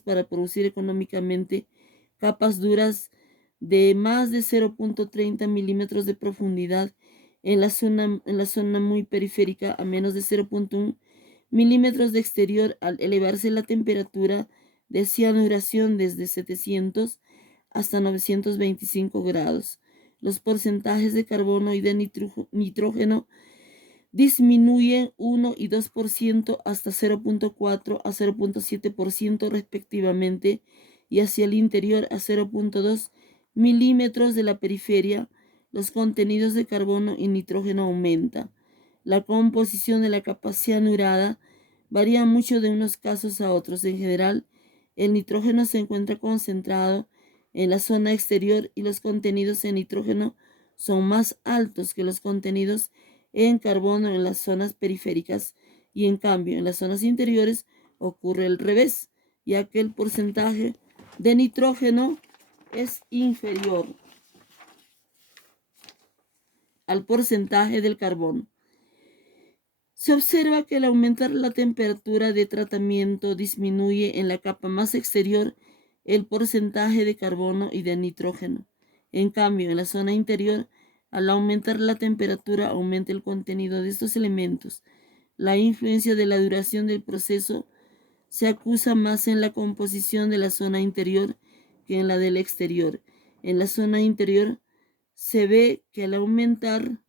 para producir económicamente capas duras de más de 0.30 milímetros de profundidad en la zona muy periférica a menos de 0.1 milímetros de exterior al elevarse la temperatura de cianuración desde 700 hasta 925 grados. Los porcentajes de carbono y de nitrógeno disminuyen 1 y 2% hasta 0.4 a 0.7% respectivamente y hacia el interior a 0.2 milímetros de la periferia, los contenidos de carbono y nitrógeno aumentan. La composición de la capa cianurada varía mucho de unos casos a otros. En general, el nitrógeno se encuentra concentrado en la zona exterior y los contenidos en nitrógeno son más altos que los contenidos en carbono en las zonas periféricas y en cambio en las zonas interiores ocurre el revés, ya que el porcentaje de nitrógeno es inferior al porcentaje del carbono. Se observa que al aumentar la temperatura de tratamiento disminuye en la capa más exterior el porcentaje de carbono y de nitrógeno. En cambio, en la zona interior, al aumentar la temperatura, aumenta el contenido de estos elementos. La influencia de la duración del proceso se acusa más en la composición de la zona interior que en la del exterior. En la zona interior se ve que al aumentar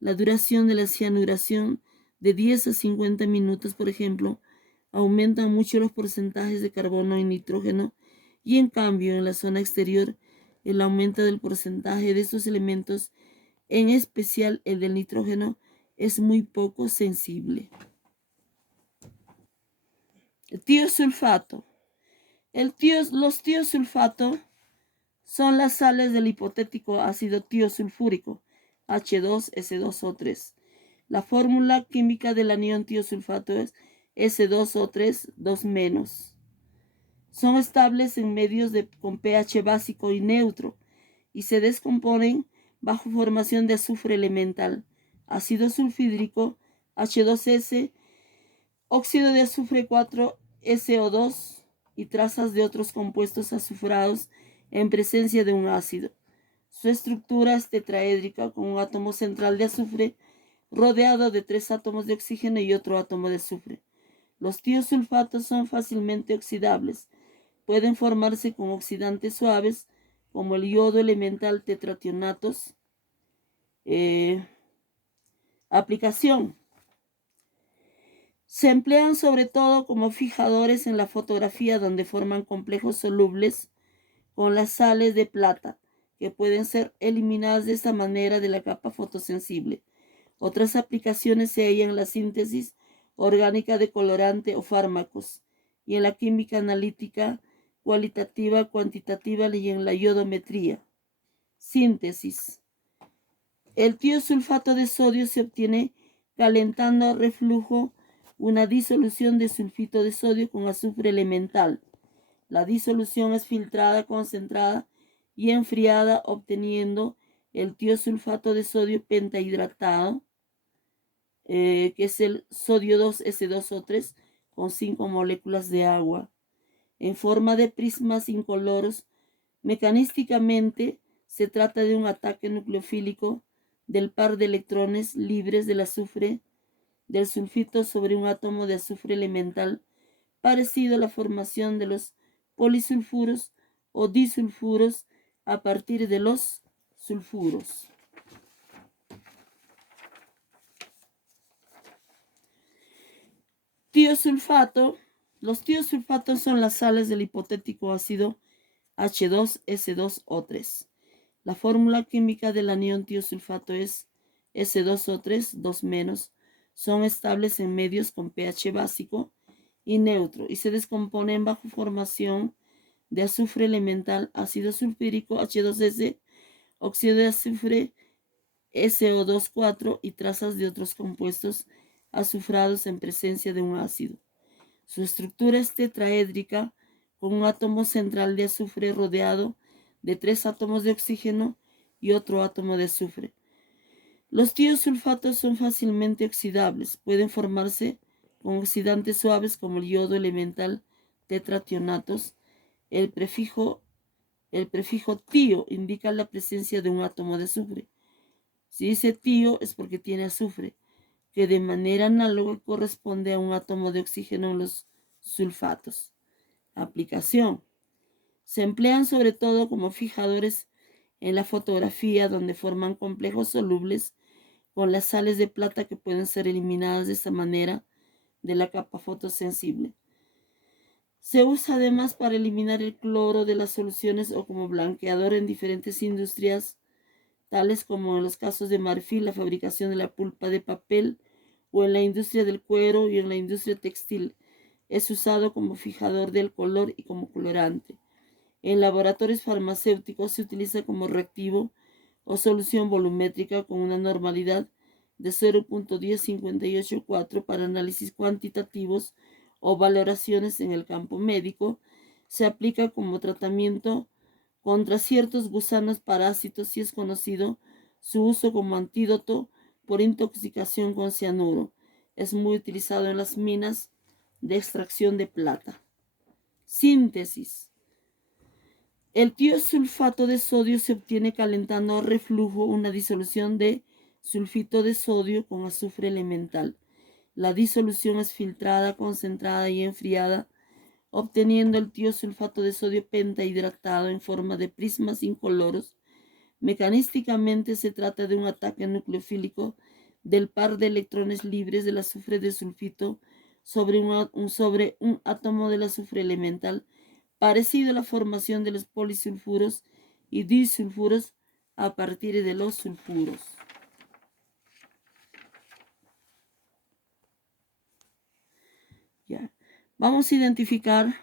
la duración de la cianuración de 10 a 50 minutos, por ejemplo, aumentan mucho los porcentajes de carbono y nitrógeno y en cambio en la zona exterior el aumento del porcentaje de estos elementos, en especial el del nitrógeno, es muy poco sensible. Tiosulfato. Los tiosulfatos son las sales del hipotético ácido tiosulfúrico, H2S2O3. La fórmula química del anión tiosulfato es S2O3 2-. Son estables en medios con pH básico y neutro y se descomponen bajo formación de azufre elemental, ácido sulfídrico, H2S, óxido de azufre 4SO2 y trazas de otros compuestos azufrados en presencia de un ácido. Su estructura es tetraédrica con un átomo central de azufre rodeado de 3 átomos de oxígeno y otro átomo de azufre. Los tiosulfatos son fácilmente oxidables. Pueden formarse con oxidantes suaves como el yodo elemental tetrationatos. Aplicación. Se emplean sobre todo como fijadores en la fotografía donde forman complejos solubles con las sales de plata que pueden ser eliminadas de esta manera de la capa fotosensible. Otras aplicaciones se hallan en la síntesis orgánica de colorante o fármacos y en la química analítica cualitativa, cuantitativa y en la iodometría. Síntesis. El tiosulfato de sodio se obtiene calentando a reflujo una disolución de sulfito de sodio con azufre elemental. La disolución es filtrada, concentrada y enfriada, obteniendo el tiosulfato de sodio pentahidratado, que es el sodio 2S2O3 con 5 moléculas de agua, en forma de prismas incoloros. Mecanísticamente se trata de un ataque nucleofílico del par de electrones libres del azufre del sulfito sobre un átomo de azufre elemental, parecido a la formación de los polisulfuros o disulfuros a partir de los sulfuros. Tiosulfato. Los tiosulfatos son las sales del hipotético ácido H2S2O3. La fórmula química del anión tiosulfato es S2O3 2-. Son estables en medios con pH básico y neutro y se descomponen bajo formación de azufre elemental, ácido sulfúrico H2S, óxido de azufre SO2 y trazas de otros compuestos azufrados en presencia de un ácido. Su estructura es tetraédrica con un átomo central de azufre rodeado de 3 átomos de oxígeno y otro átomo de azufre. Los tiosulfatos son fácilmente oxidables. Pueden formarse con oxidantes suaves como el yodo elemental tetrationatos. El prefijo tio indica la presencia de un átomo de azufre. Si dice tio es porque tiene azufre, que de manera análoga corresponde a un átomo de oxígeno en los sulfatos. Aplicación. Se emplean sobre todo como fijadores en la fotografía, donde forman complejos solubles con las sales de plata que pueden ser eliminadas de esta manera de la capa fotosensible. Se usa además para eliminar el cloro de las soluciones o como blanqueador en diferentes industrias, tales como en los casos de marfil, la fabricación de la pulpa de papel, o en la industria del cuero y en la industria textil. Es usado como fijador del color y como colorante. En laboratorios farmacéuticos se utiliza como reactivo o solución volumétrica con una normalidad de 0.10584 para análisis cuantitativos o valoraciones en el campo médico. Se aplica como tratamiento contra ciertos gusanos parásitos y es conocido su uso como antídoto por intoxicación con cianuro. Es muy utilizado en las minas de extracción de plata. Síntesis. El tiosulfato de sodio se obtiene calentando a reflujo una disolución de sulfito de sodio con azufre elemental. La disolución es filtrada, concentrada y enfriada, obteniendo el tiosulfato de sodio pentahidratado en forma de prismas incoloros. Mecanísticamente se trata de un ataque nucleofílico del par de electrones libres del azufre de sulfito sobre un átomo del azufre elemental, parecido a la formación de los polisulfuros y disulfuros a partir de los sulfuros. Ya. Vamos a identificar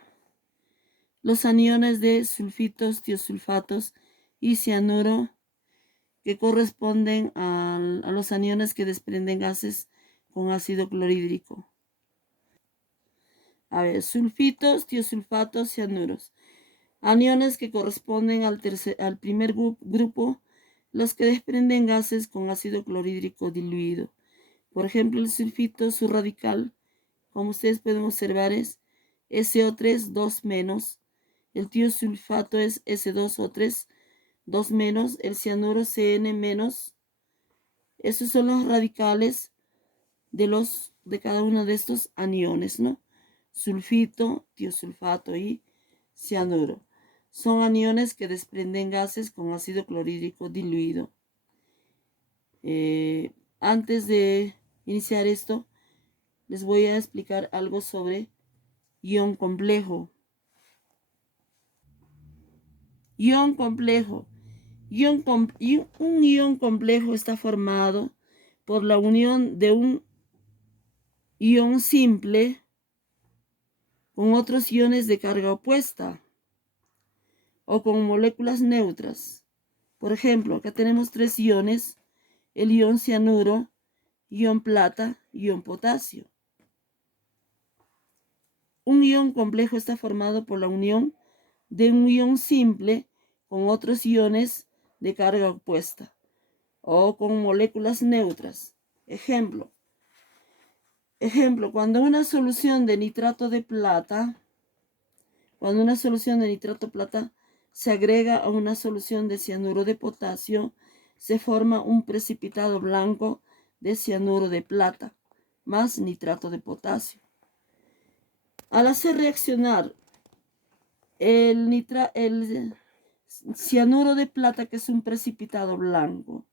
los aniones de sulfitos, tiosulfatos y cianuro que corresponden a los aniones que desprenden gases con ácido clorhídrico. A ver, sulfitos, tiosulfatos, cianuros. Aniones que corresponden al primer grupo, los que desprenden gases con ácido clorhídrico diluido. Por ejemplo, el sulfito, su radical, como ustedes pueden observar, es SO3, 2 menos. El tiosulfato es S2O3, 2 menos. El cianuro CN menos. Esos son los radicales de cada uno de estos aniones, ¿no? Sulfito, tiosulfato y cianuro. Son aniones que desprenden gases con ácido clorhídrico diluido. Antes de iniciar esto, les voy a explicar algo sobre ion complejo. Ion complejo. Un ion complejo está formado por la unión de un ion simple con otros iones de carga opuesta o con moléculas neutras. Por ejemplo, acá tenemos 3 iones: el ion cianuro, ion plata, ion potasio. Un ion complejo está formado por la unión de un ion simple con otros iones de carga opuesta o con moléculas neutras. Ejemplo, cuando una solución de nitrato de plata, se agrega a una solución de cianuro de potasio, se forma un precipitado blanco de cianuro de plata más nitrato de potasio. Al hacer reaccionar el cianuro de plata, que es un precipitado blanco,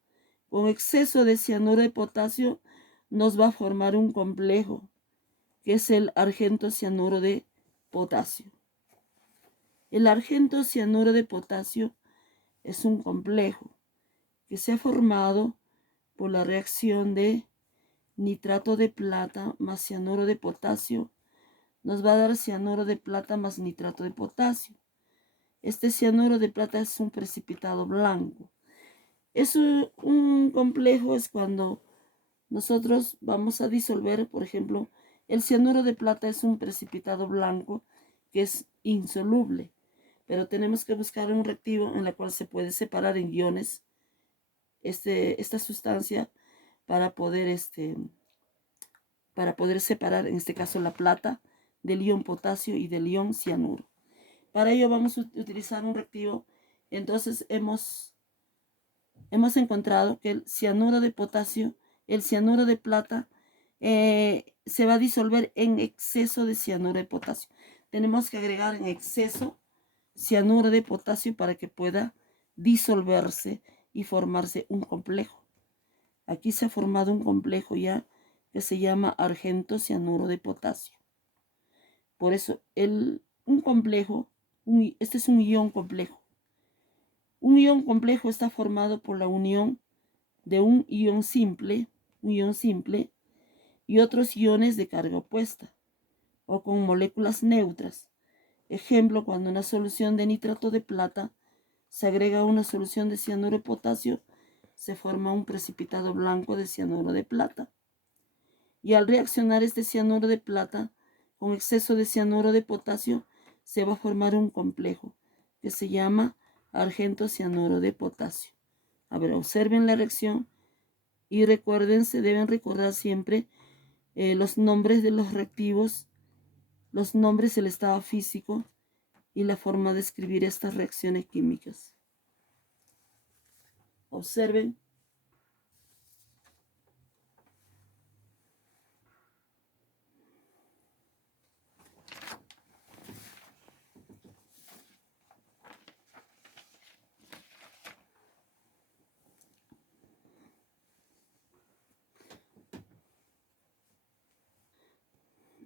con exceso de cianuro de potasio, nos va a formar un complejo, que es el argento cianuro de potasio. El argento cianuro de potasio es un complejo que se ha formado por la reacción de nitrato de plata más cianuro de potasio. Nos va a dar cianuro de plata más nitrato de potasio. Este cianuro de plata es un precipitado blanco. Un complejo es cuando nosotros vamos a disolver, por ejemplo, el cianuro de plata es un precipitado blanco que es insoluble, pero tenemos que buscar un reactivo en la cual se puede separar en iones esta sustancia para poder separar, en este caso, la plata del ion potasio y del ion cianuro. Para ello vamos a utilizar un reactivo. Entonces hemos encontrado que el cianuro de potasio, el cianuro de plata, se va a disolver en exceso de cianuro de potasio. Tenemos que agregar en exceso cianuro de potasio para que pueda disolverse y formarse un complejo. Aquí se ha formado un complejo ya que se llama argento cianuro de potasio. Por eso un complejo, este es un ion complejo. Un ion complejo está formado por la unión de un ion simple y otros iones de carga opuesta o con moléculas neutras. Ejemplo, cuando una solución de nitrato de plata se agrega una solución de cianuro de potasio, se forma un precipitado blanco de cianuro de plata. Y al reaccionar este cianuro de plata con exceso de cianuro de potasio, se va a formar un complejo que se llama argento cianuro de potasio. A ver, observen la reacción y recuérdense, deben recordar siempre los nombres de los reactivos, los nombres del estado físico y la forma de escribir estas reacciones químicas. Observen.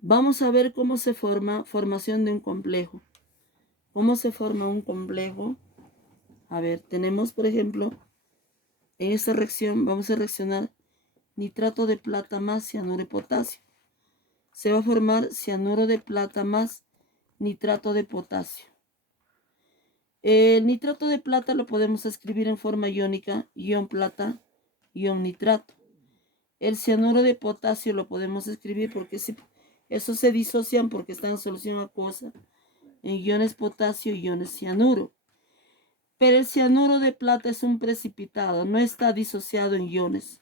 Vamos a ver cómo se formación de un complejo. ¿Cómo se forma un complejo? A ver, tenemos, por ejemplo, en esta reacción vamos a reaccionar nitrato de plata más cianuro de potasio. Se va a formar cianuro de plata más nitrato de potasio. El nitrato de plata lo podemos escribir en forma iónica, ion plata, ion nitrato. El cianuro de potasio lo podemos escribir porque esos se disocian porque están en solución acuosa en iones potasio y iones cianuro. Pero el cianuro de plata es un precipitado, no está disociado en iones.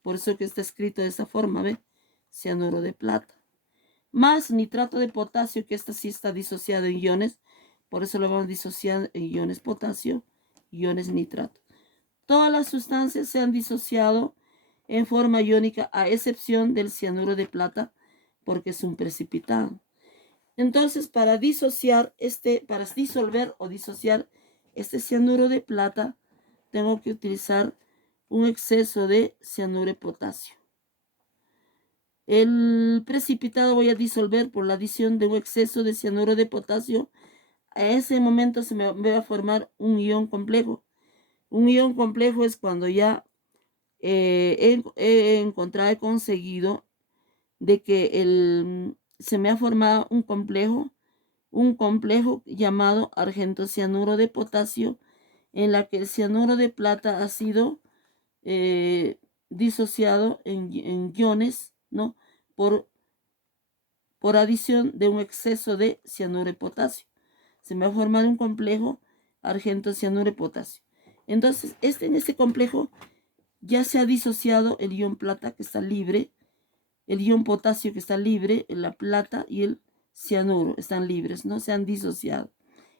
Por eso que está escrito de esa forma, ¿ve? Cianuro de plata. Más nitrato de potasio, que esta sí está disociado en iones. Por eso lo vamos a disociar en iones potasio, iones nitrato. Todas las sustancias se han disociado en forma iónica a excepción del cianuro de plata, porque es un precipitado. Entonces, para disolver o disociar este cianuro de plata, tengo que utilizar un exceso de cianuro de potasio. El precipitado voy a disolver por la adición de un exceso de cianuro de potasio. A ese momento se me va a formar un ion complejo. Un ion complejo es cuando ya he conseguido de que se me ha formado un complejo llamado argento cianuro de potasio, en la que el cianuro de plata ha sido disociado en iones, ¿no? Por adición de un exceso de cianuro de potasio. Se me va a formar un complejo argento cianuro de potasio. Entonces, en este complejo ya se ha disociado el ion plata que está libre, el ion potasio que está libre, la plata y el cianuro están libres, no se han disociado.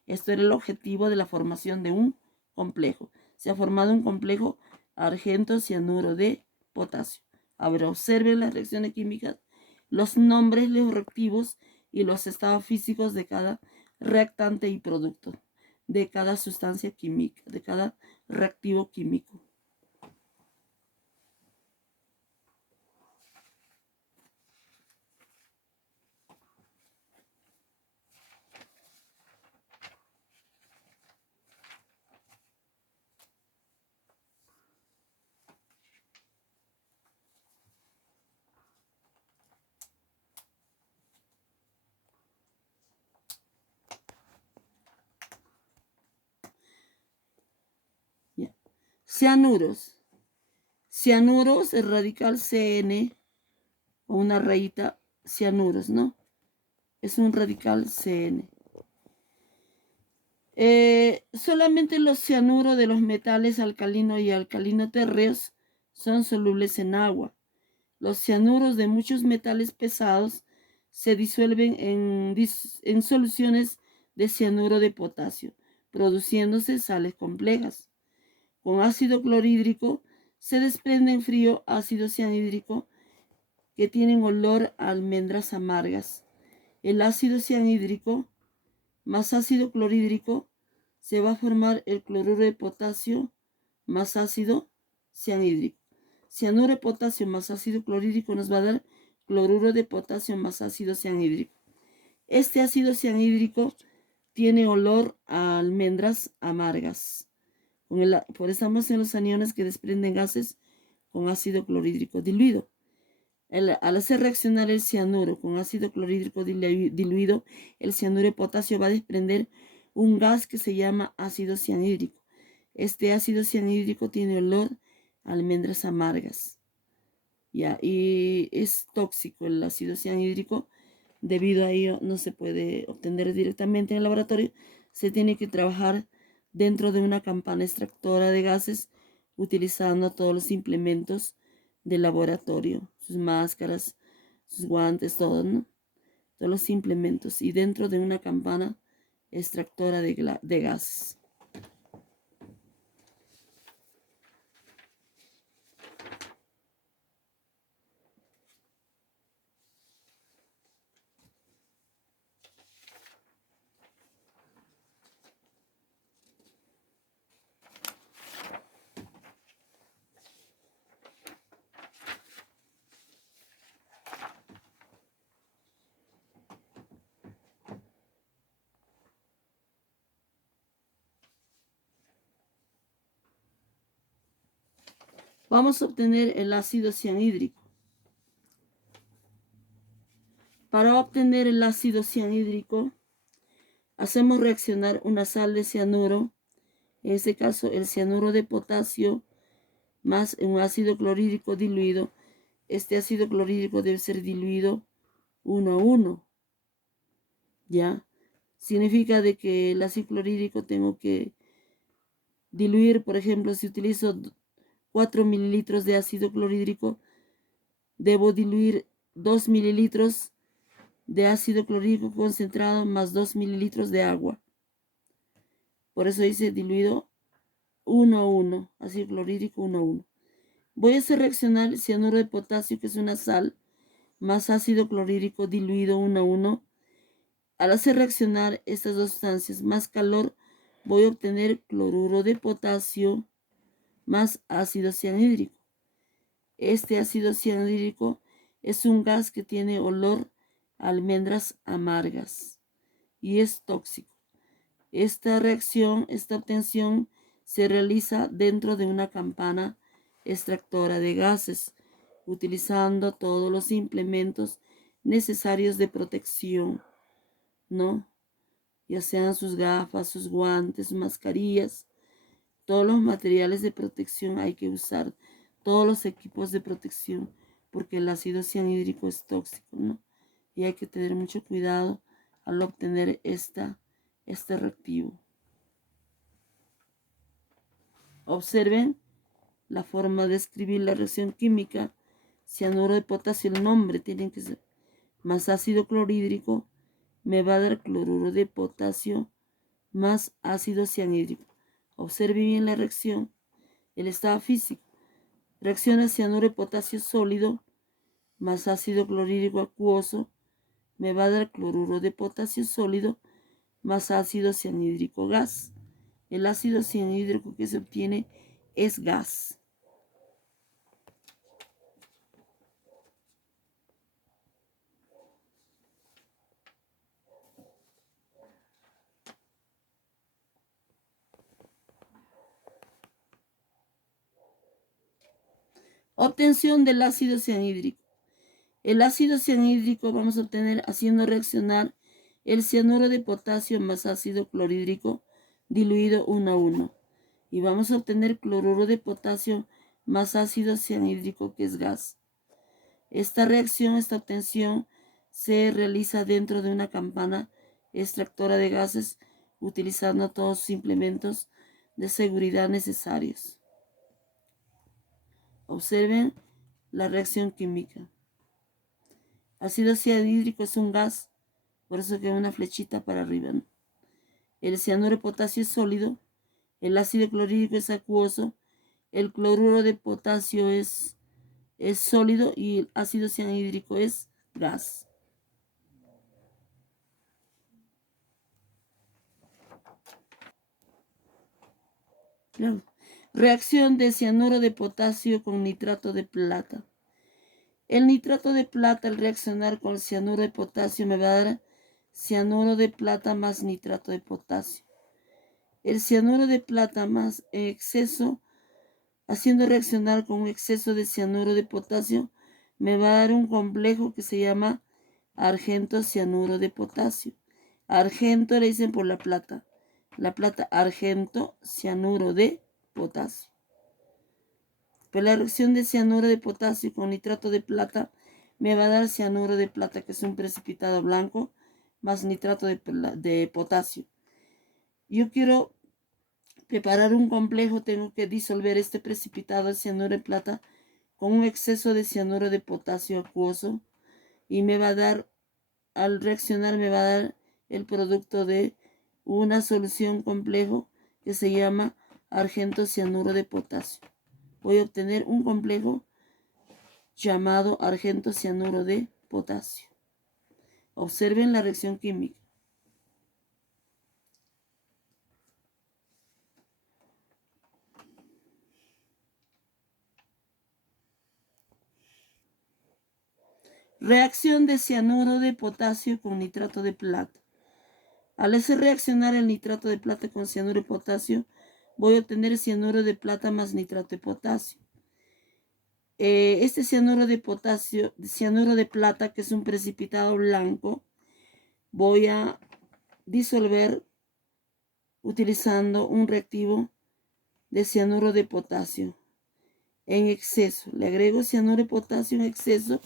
Esto era el objetivo de la formación de un complejo. Se ha formado un complejo argento cianuro de potasio. Ahora observen las reacciones químicas, los nombres, los reactivos y los estados físicos de cada reactante y producto, de cada sustancia química, de cada reactivo químico. Cianuros. Cianuros, el radical CN, o una rayita, cianuros, ¿no? Es un radical CN. Solamente los cianuros de los metales alcalino y alcalino térreos son solubles en agua. Los cianuros de muchos metales pesados se disuelven en soluciones de cianuro de potasio, produciéndose sales complejas. Con ácido clorhídrico se desprende en frío ácido cianhídrico que tienen olor a almendras amargas. El ácido cianhídrico más ácido clorhídrico se va a formar el cloruro de potasio más ácido cianhídrico. Cianuro de potasio más ácido clorhídrico nos va a dar cloruro de potasio más ácido cianhídrico. Este ácido cianhídrico tiene olor a almendras amargas. Por eso estamos en los aniones que desprenden gases con ácido clorhídrico diluido. Al hacer reaccionar el cianuro con ácido clorhídrico diluido, el cianuro de potasio va a desprender un gas que se llama ácido cianhídrico. Este ácido cianhídrico tiene olor a almendras amargas. Y es tóxico el ácido cianhídrico. Debido a ello no se puede obtener directamente en el laboratorio. Se tiene que trabajar dentro de una campana extractora de gases utilizando todos los implementos del laboratorio, sus máscaras, sus guantes, todo, ¿no? Todos los implementos y dentro de una campana extractora de gases. Vamos a obtener el ácido cianhídrico. Para obtener el ácido cianhídrico, hacemos reaccionar una sal de cianuro, en este caso el cianuro de potasio, más un ácido clorhídrico diluido. Este ácido clorhídrico debe ser diluido 1 a 1. ¿Ya? Significa de que el ácido clorhídrico tengo que diluir, por ejemplo, si utilizo 4 mililitros de ácido clorhídrico, debo diluir 2 mililitros de ácido clorhídrico concentrado más 2 mililitros de agua. Por eso dice diluido 1 a 1, ácido clorhídrico 1 a 1. Voy a hacer reaccionar cianuro de potasio, que es una sal, más ácido clorhídrico diluido 1 a 1. Al hacer reaccionar estas dos sustancias más calor, voy a obtener cloruro de potasio más ácido cianhídrico. Este ácido cianhídrico es un gas que tiene olor a almendras amargas y es tóxico. Esta reacción, esta obtención se realiza dentro de una campana extractora de gases, utilizando todos los implementos necesarios de protección, ¿no? Ya sean sus gafas, sus guantes, sus mascarillas, todos los materiales de protección hay que usar, todos los equipos de protección, porque el ácido cianhídrico es tóxico, ¿no? Y hay que tener mucho cuidado al obtener este reactivo. Observen la forma de escribir la reacción química. Cianuro de potasio, el nombre tiene que ser más ácido clorhídrico, me va a dar cloruro de potasio más ácido cianhídrico. Observe bien la reacción, el estado físico. Reacciona cianuro de potasio sólido más ácido clorhídrico acuoso, me va a dar cloruro de potasio sólido más ácido cianhídrico gas. El ácido cianhídrico que se obtiene es gas. Obtención del ácido cianhídrico. El ácido cianhídrico vamos a obtener haciendo reaccionar el cianuro de potasio más ácido clorhídrico diluido 1 a 1. Y vamos a obtener cloruro de potasio más ácido cianhídrico, que es gas. Esta reacción, esta obtención, se realiza dentro de una campana extractora de gases utilizando todos los implementos de seguridad necesarios. Observen la reacción química. Ácido cianhídrico es un gas, por eso que una flechita para arriba, ¿no? El cianuro de potasio es sólido, el ácido clorhídrico es acuoso, el cloruro de potasio es sólido y el ácido cianhídrico es gas. Claro. Reacción de cianuro de potasio con nitrato de plata. El nitrato de plata al reaccionar con el cianuro de potasio me va a dar cianuro de plata más nitrato de potasio. El cianuro de plata más en exceso, haciendo reaccionar con un exceso de cianuro de potasio, me va a dar un complejo que se llama argento cianuro de potasio. Argento le dicen por la plata. La plata, argento cianuro de potasio. Pero la reacción de cianuro de potasio con nitrato de plata me va a dar cianuro de plata, que es un precipitado blanco, más nitrato de potasio. Yo quiero preparar un complejo, tengo que disolver este precipitado de cianuro de plata con un exceso de cianuro de potasio acuoso y me va a dar, al reaccionar me va a dar el producto de una solución complejo que se llama argento cianuro de potasio. Voy a obtener un complejo llamado argento cianuro de potasio. Observen la reacción química. Reacción de cianuro de potasio con nitrato de plata. Al hacer reaccionar el nitrato de plata con cianuro de potasio, voy a obtener cianuro de plata más nitrato de potasio. Este cianuro de potasio, cianuro de plata, que es un precipitado blanco, voy a disolver utilizando un reactivo de cianuro de potasio en exceso. Le agrego cianuro de potasio en exceso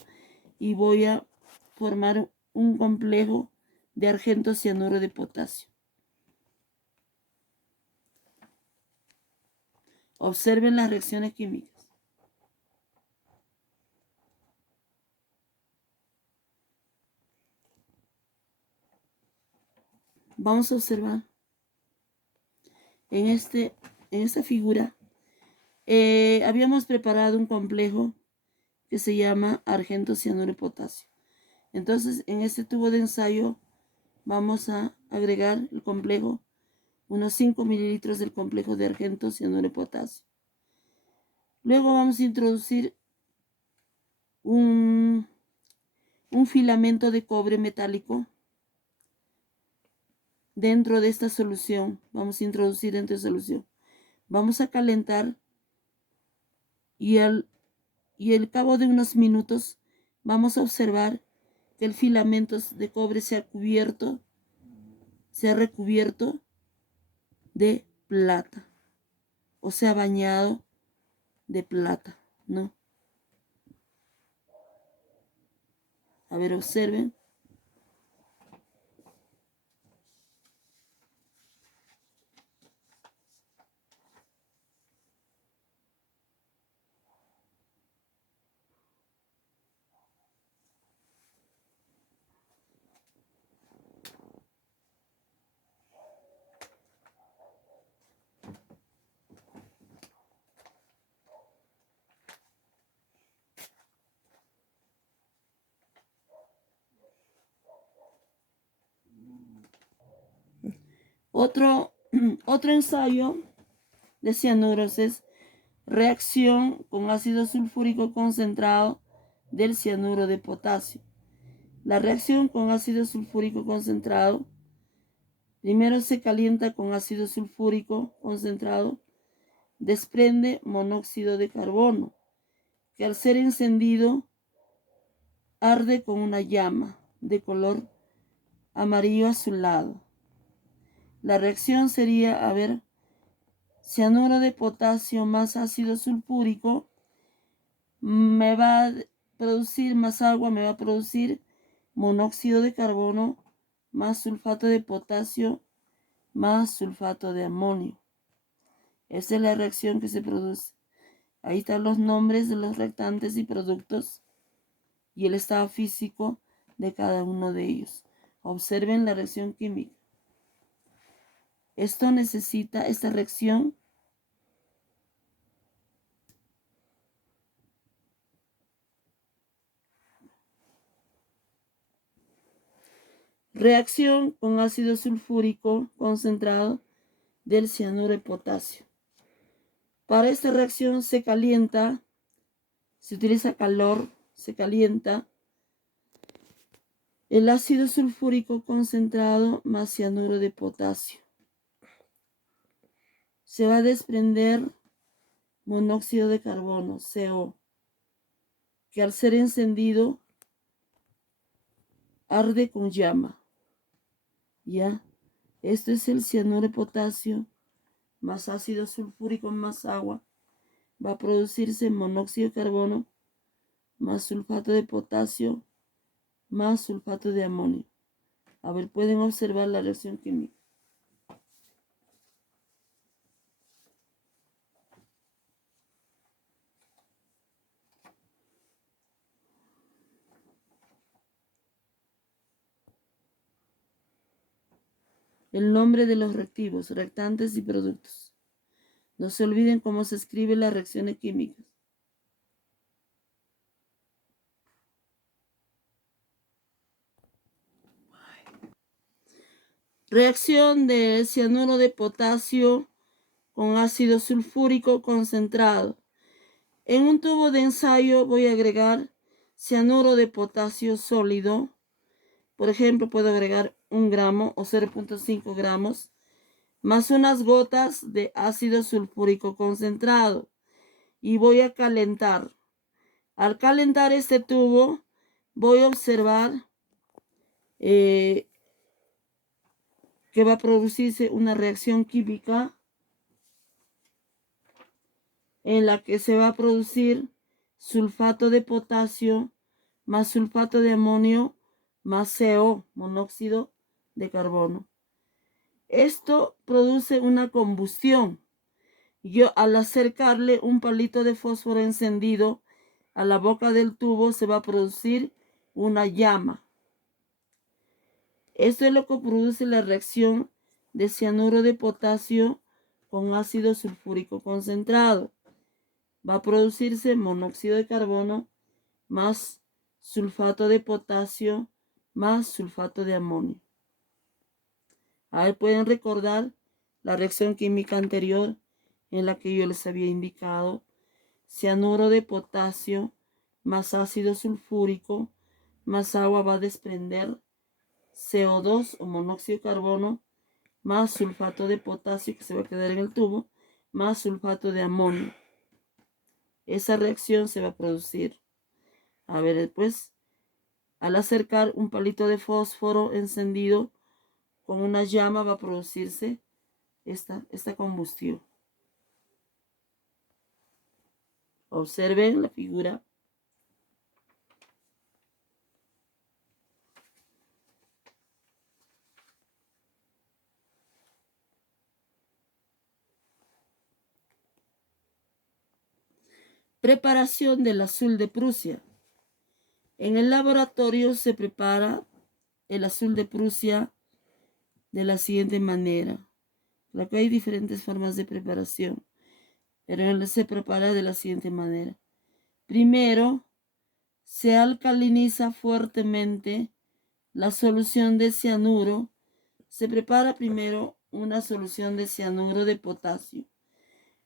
y voy a formar un complejo de argento cianuro de potasio. Observen las reacciones químicas. Vamos a observar en esta figura. Habíamos preparado un complejo que se llama argento cianuro de potasio. Entonces, en este tubo de ensayo vamos a agregar el complejo, unos 5 mililitros del complejo de argento cianuro de potasio. Luego vamos a introducir un filamento de cobre metálico dentro de esta solución. Vamos a introducir dentro de esta solución. Vamos a calentar y al cabo de unos minutos vamos a observar que el filamento de cobre se ha recubierto de plata o se ha bañado de plata, ¿no? A ver, observen. Otro ensayo de cianuros es reacción con ácido sulfúrico concentrado del cianuro de potasio. La reacción con ácido sulfúrico concentrado, primero se calienta con ácido sulfúrico concentrado, desprende monóxido de carbono, que al ser encendido arde con una llama de color amarillo azulado. La reacción sería, a ver, cianuro de potasio más ácido sulfúrico me va a producir más agua, me va a producir monóxido de carbono más sulfato de potasio más sulfato de amonio. Esa es la reacción que se produce. Ahí están los nombres de los reactantes y productos y el estado físico de cada uno de ellos. Observen la reacción química. Esta reacción reacción con ácido sulfúrico concentrado del cianuro de potasio. Para esta reacción se utiliza calor, se calienta el ácido sulfúrico concentrado más cianuro de potasio. Se va a desprender monóxido de carbono, CO, que al ser encendido arde con llama. ¿Ya? Esto es el cianuro de potasio más ácido sulfúrico más agua. Va a producirse monóxido de carbono más sulfato de potasio más sulfato de amonio. A ver, pueden observar la reacción química. El nombre de los reactivos, reactantes y productos. No se olviden cómo se escribe las reacciones químicas. Reacción de cianuro de potasio con ácido sulfúrico concentrado. En un tubo de ensayo voy a agregar cianuro de potasio sólido. Por ejemplo, puedo agregar 1 gramo o 0.5 gramos más unas gotas de ácido sulfúrico concentrado y voy a calentar. Al calentar este tubo voy a observar que va a producirse una reacción química en la que se va a producir sulfato de potasio más sulfato de amonio más CO, monóxido de carbono. Esto produce una combustión. Yo al acercarle un palito de fósforo encendido a la boca del tubo se va a producir una llama. Esto es lo que produce la reacción de cianuro de potasio con ácido sulfúrico concentrado. Va a producirse monóxido de carbono más sulfato de potasio más sulfato de amonio. Ahí pueden recordar la reacción química anterior en la que yo les había indicado. Cianuro de potasio más ácido sulfúrico más agua va a desprender CO2 o monóxido de carbono más sulfato de potasio que se va a quedar en el tubo más sulfato de amonio. Esa reacción se va a producir. A ver, después, al acercar un palito de fósforo encendido con una llama va a producirse esta combustión. Observen la figura. Preparación del azul de Prusia. En el laboratorio se prepara el azul de Prusia de la siguiente manera. Claro que hay diferentes formas de preparación, pero él se prepara de la siguiente manera. Primero, se alcaliniza fuertemente la solución de cianuro. Se prepara primero una solución de cianuro de potasio.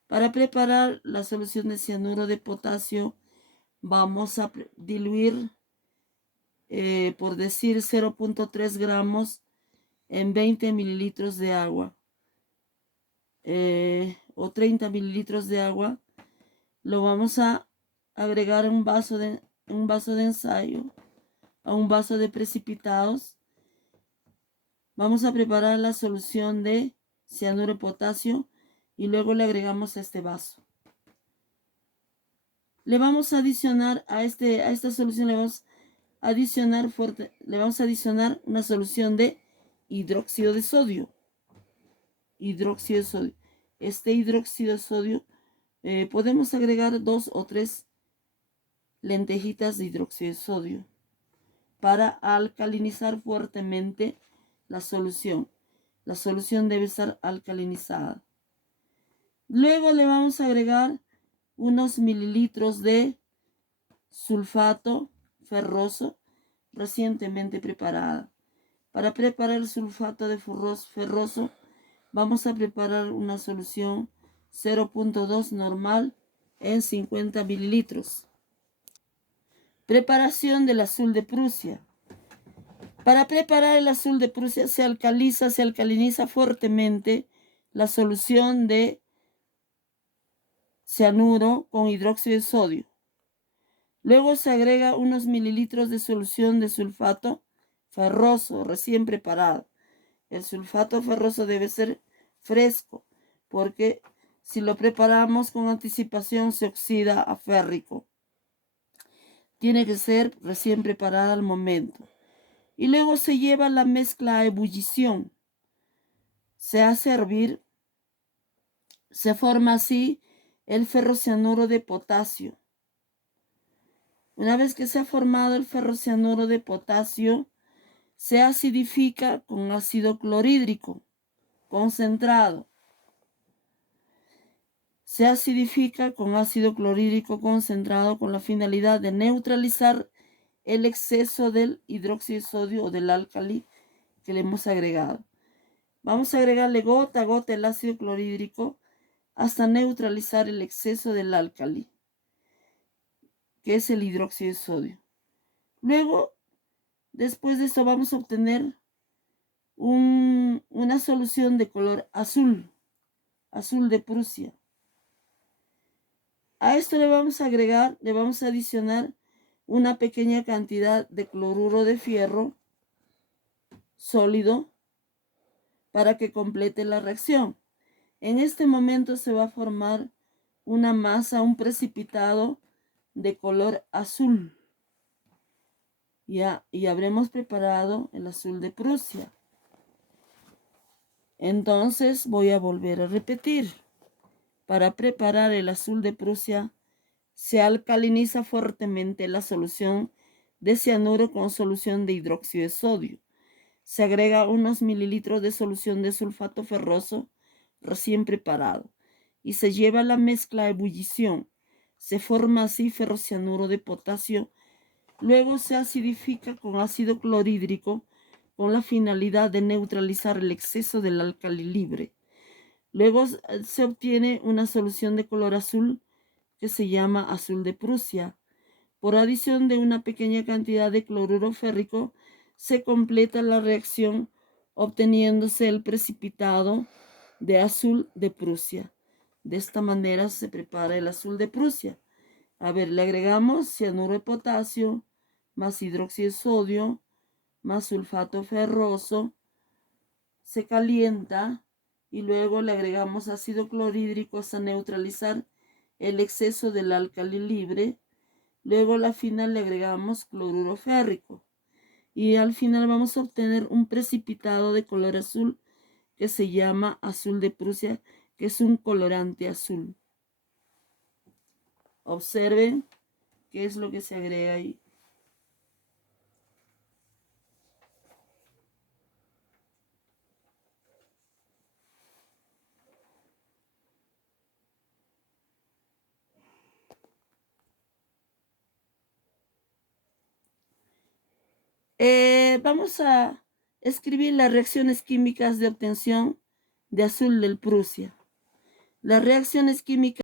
Para preparar la solución de cianuro de potasio, vamos a diluir, por decir, 0.3 gramos en 20 mililitros de agua o 30 mililitros de agua. Lo vamos a agregar a un vaso de ensayo, a un vaso de precipitados. Vamos a preparar la solución de cianuro de potasio y luego le agregamos a este vaso. Le vamos a adicionar a esta solución, le vamos a adicionar una solución de hidróxido de sodio. Este hidróxido de sodio, podemos agregar 2 o 3 lentejitas de hidróxido de sodio. para alcalinizar fuertemente la solución. La solución debe estar alcalinizada. Luego le vamos a agregar unos mililitros de sulfato ferroso recientemente preparada. Para preparar el sulfato de ferroso, vamos a preparar una solución 0.2 normal en 50 mililitros. Preparación del azul de Prusia. Para preparar el azul de Prusia se alcaliniza fuertemente la solución de cianuro con hidróxido de sodio. Luego se agrega unos mililitros de solución de sulfato ferroso recién preparado. El sulfato ferroso debe ser fresco porque si lo preparamos con anticipación se oxida a férrico. Tiene que ser recién preparada al momento. Y luego se lleva la mezcla a ebullición. Se hace hervir. Se forma así el ferrocianuro de potasio. Una vez que se ha formado el ferrocianuro de potasio, se acidifica con ácido clorhídrico concentrado. Se acidifica con ácido clorhídrico concentrado con la finalidad de neutralizar el exceso del hidróxido de sodio o del álcali que le hemos agregado. Vamos a agregarle gota a gota el ácido clorhídrico hasta neutralizar el exceso del álcali, que es el hidróxido de sodio. Luego, después de esto, vamos a obtener una solución de color azul de Prusia. A esto le vamos a adicionar una pequeña cantidad de cloruro de fierro sólido para que complete la reacción. En este momento se va a formar una masa, un precipitado de color azul. Y habremos preparado el azul de Prusia. Entonces voy a volver a repetir. Para preparar el azul de Prusia, se alcaliniza fuertemente la solución de cianuro con solución de hidróxido de sodio. Se agrega unos mililitros de solución de sulfato ferroso recién preparado y se lleva la mezcla a ebullición. Se forma así ferrocianuro de potasio. Luego se acidifica con ácido clorhídrico con la finalidad de neutralizar el exceso del álcali libre. Luego se obtiene una solución de color azul que se llama azul de Prusia. Por adición de una pequeña cantidad de cloruro férrico, se completa la reacción obteniéndose el precipitado de azul de Prusia. De esta manera se prepara el azul de Prusia. A ver, le agregamos cianuro de potasio, más hidróxido de sodio, más sulfato ferroso. Se calienta y luego le agregamos ácido clorhídrico hasta neutralizar el exceso del álcali libre. Luego al final le agregamos cloruro férrico y al final vamos a obtener un precipitado de color azul que se llama azul de Prusia, que es un colorante azul. Observen qué es lo que se agrega ahí. Vamos a escribir las reacciones químicas de obtención de azul del Prusia. Las reacciones químicas